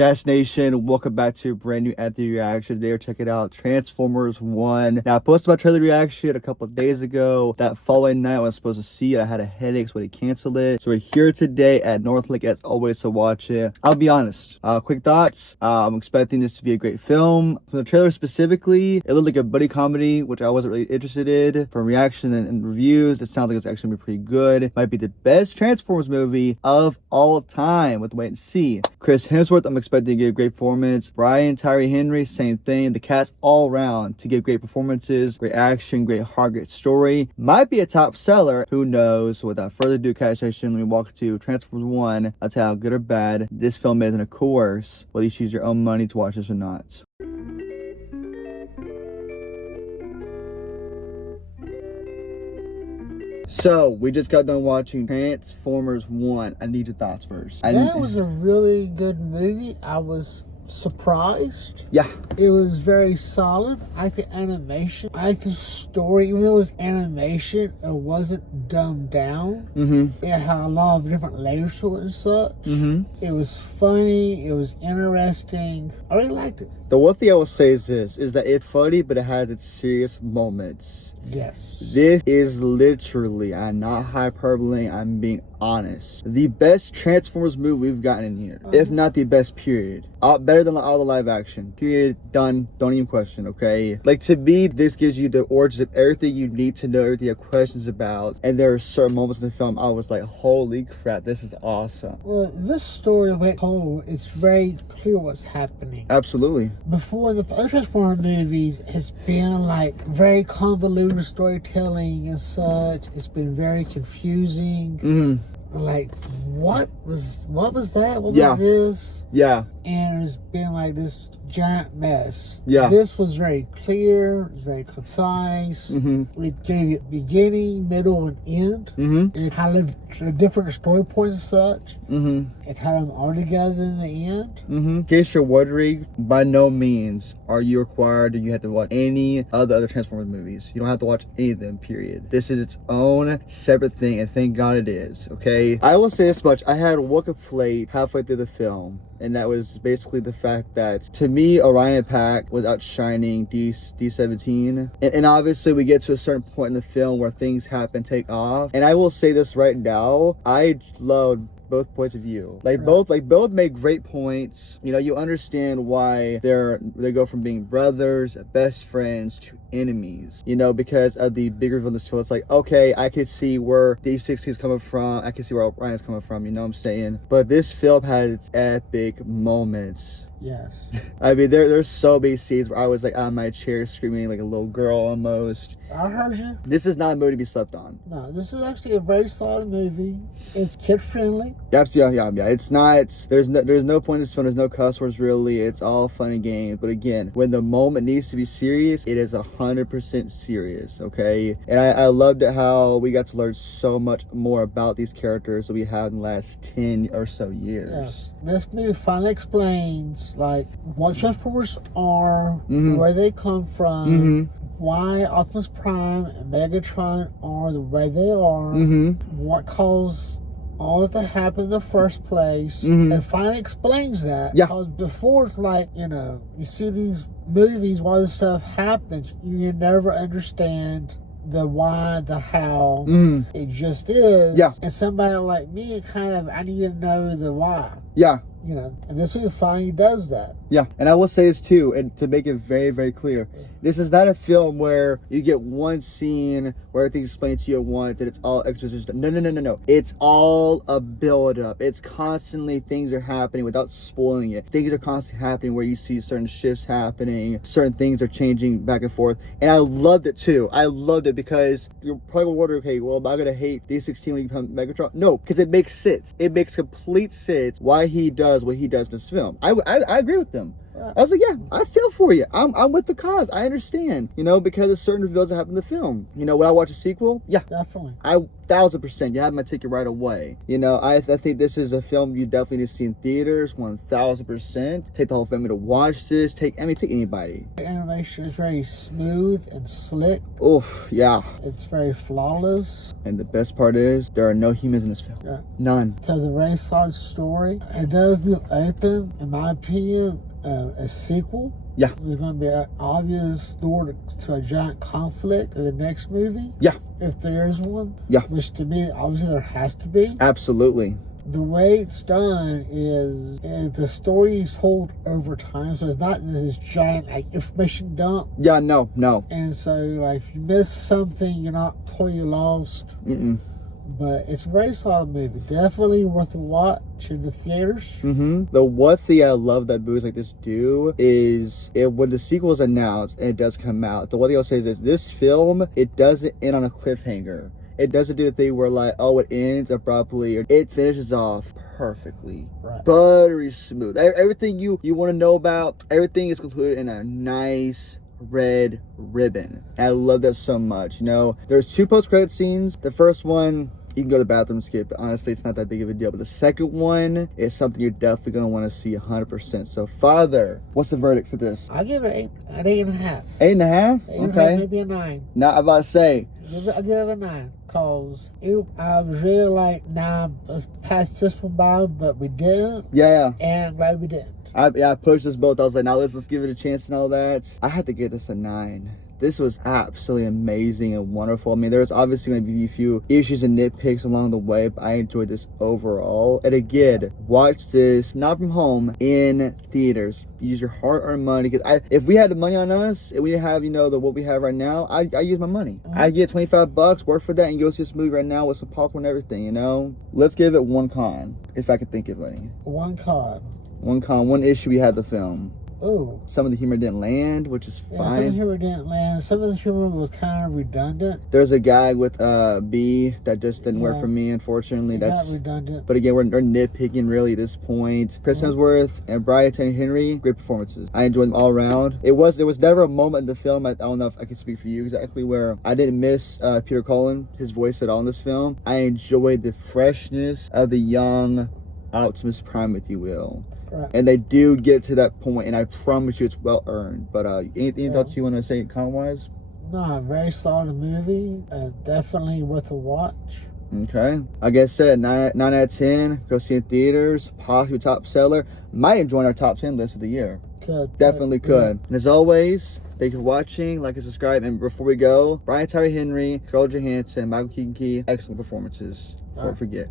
Cash Nation, welcome back to a brand new Anthony reaction. Today we're checking out Transformers 1. Now, I posted my trailer reaction a couple of days ago. That following night I was supposed to see it, I had a headache, so I canceled it. So we're here today at Northlake as always to watch it. I'll be honest, quick thoughts. I'm expecting this to be a great film. From the trailer specifically, it looked like a buddy comedy, which I wasn't really interested in. From reaction and reviews, it sounds like it's actually gonna be pretty good. Might be the best Transformers movie of all time. With wait and see. Chris Hemsworth, I'm expecting to give great performance. Brian Tyree Henry, same thing. The cast all around to give great performances, great action, great heart, great story. Might be a top seller. Who knows? Without further ado, Cash Nation, let me walk to Transformers 1. I'll tell you how good or bad this film is, and of course, whether you choose your own money to watch this or not. So, we just got done watching Transformers 1. I need your thoughts first. That was a really good movie. I was surprised. Yeah. It was very solid. I like the animation. I like the story. Even though it was animation, it wasn't dumbed down. It had a lot of different layers to it and such. It was funny. It was interesting. I really liked it. The one thing I will say is this, is that it's funny, but it has its serious moments. Yes. This is literally, I'm not hyperbole, I'm being honest, the best Transformers movie we've gotten in here. If not the best, period. Better than all the live action. Period. Done. Don't even question, okay? Like, to me, this gives you the origin of everything you need to know, everything you have questions about. And there are certain moments in the film I was like, holy crap, this is awesome. Well, this story went told, it's very clear what's happening. Absolutely. Before, the other Transformers movies has been like very convoluted storytelling and such. It's been very confusing. Like, what was that? What was this? Yeah. And it's been like this giant mess. Yeah. This was very clear. It was very concise. It gave you beginning, middle, and end. It had different story points and such. It had them all together in the end. In case you're wondering, by no means are you required, or you have to watch any of the other Transformers movies. You don't have to watch any of them, period. This is its own separate thing, and thank God it is, okay? I will say this much. I had one complaint halfway through the film, and that was basically the fact that, to me, Orion Pack was outshining D17. And obviously, we get to a certain point in the film where things happen, take off. And I will say this right now, I loved both points of view. Both make great points. You know, you understand why they go from being brothers, best friends, to enemies. You know, because of the bigger reveal in this film. It's like, okay, I could see where D16 is coming from. I can see where Ryan's coming from. You know what I'm saying? But this film has its epic moments. Yes. I mean, there's so many scenes where I was like on my chair screaming like a little girl almost. I heard you. This is not a movie to be slept on. No, this is actually a very solid movie. It's kid friendly. Yeah. It's not. There's no point in this film. There's no cuss words really. It's all fun and games. But again, when the moment needs to be serious, it is 100% serious. Okay. And I loved it how we got to learn so much more about these characters that we have in the last 10 or so years. Yes. This movie finally explains like what Transformers are, where they come from, why Optimus Prime and Megatron are the way they are, what caused all this to happen in the first place, and finally explains that. Yeah. Because before, it's like, you know, you see these movies, why this stuff happens, you never understand the why, the how. It just is. Yeah. And somebody like me, I need to know the why. Yeah. You know, and this movie finally does that. Yeah, and I will say this too, and to make it very, very clear, this is not a film where you get one scene where everything's explained to you at once, that it's all exposition. No. It's all a build-up. It's constantly things are happening without spoiling it. Things are constantly happening where you see certain shifts happening, certain things are changing back and forth, and I loved it too. I loved it because you're probably wondering, okay, well, am I gonna hate D16 when you become Megatron? No, because it makes sense. It makes complete sense why he does what he does in this film. I agree with them. Yeah. I was like, yeah, I feel for you. I'm with the cause. I understand, you know, because of certain reveals that happen in the film. You know, would I watch a sequel? Yeah. Definitely. 1000%. You have my ticket right away. You know, I think this is a film you definitely need to see in theaters. 1000%. Take the whole family to watch this. Take anybody. The animation is very smooth and slick. Oof, yeah. It's very flawless. And the best part is there are no humans in this film. Yeah. None. It tells a very solid story. It does open, in my opinion, a sequel. Yeah. There's going to be an obvious door to a giant conflict in the next movie. Yeah. If there is one. Yeah. Which to me, obviously there has to be. Absolutely. The way it's done is the story is told over time, so it's not this giant like information dump. Yeah, no. And so, like, if you miss something, you're not totally lost. But it's a very solid movie. Definitely worth a watch in the theaters. The one thing I love that movies like this do is when the sequel is announced and it does come out, the one thing I'll say is this film, it doesn't end on a cliffhanger. It doesn't do the thing where like, oh, it ends abruptly. It finishes off perfectly. Right. Buttery smooth. Everything you want to know about, everything is concluded in a nice red ribbon. And I love that so much. You know, there's 2 post-credit scenes. The first one, you can go to the bathroom and skip it. Honestly, it's not that big of a deal. But the second one is something you're definitely going to want to see 100%. So, Father, what's the verdict for this? I give it an 8.5. 8.5? Okay. Maybe a 9. Now, I'm about to say. I give it a 9. Because I was really like, let's pass this one by, but we didn't. Yeah. And glad we didn't. I pushed us both. I was like, now let's give it a chance and all that. I had to give this a 9. This was absolutely amazing and wonderful. I mean, there's obviously going to be a few issues and nitpicks along the way, but I enjoyed this overall. And again, watch this not from home, in theaters. Use your hard-earned money. Because if we had the money on us and we didn't have, you know, what we have right now, I use my money. I get $25, work for that, and go see this movie right now with some popcorn and everything. You know, let's give it one con, if I could think of any. One con. One issue we had the film. Oh. Some of the humor didn't land, which is fine. Some of the humor didn't land. Some of the humor was kind of redundant. There's a guy with B that just didn't work for me, unfortunately. That's redundant. But again, we're nitpicking really at this point. Chris Hemsworth and Brian Tyree Henry, great performances. I enjoyed them all around. There was never a moment in the film, I don't know if I can speak for you exactly, where I didn't miss Peter Cullen, his voice at all in this film. I enjoyed the freshness of the young Optimus Prime, if you will. Right. And they do get to that point, and I promise you it's well earned. But anything else you want to say con-wise? No, very solid movie. Definitely worth a watch. Okay. Like I said, 9 out of 10. Go see it in theaters. Possibly top seller. Might join our top 10 list of the year. Definitely could. And as always, thank you for watching. Like and subscribe. And before we go, Brian Tyree Henry, Scarlett Johansson, Michael Keaton Key, excellent performances. Don't forget.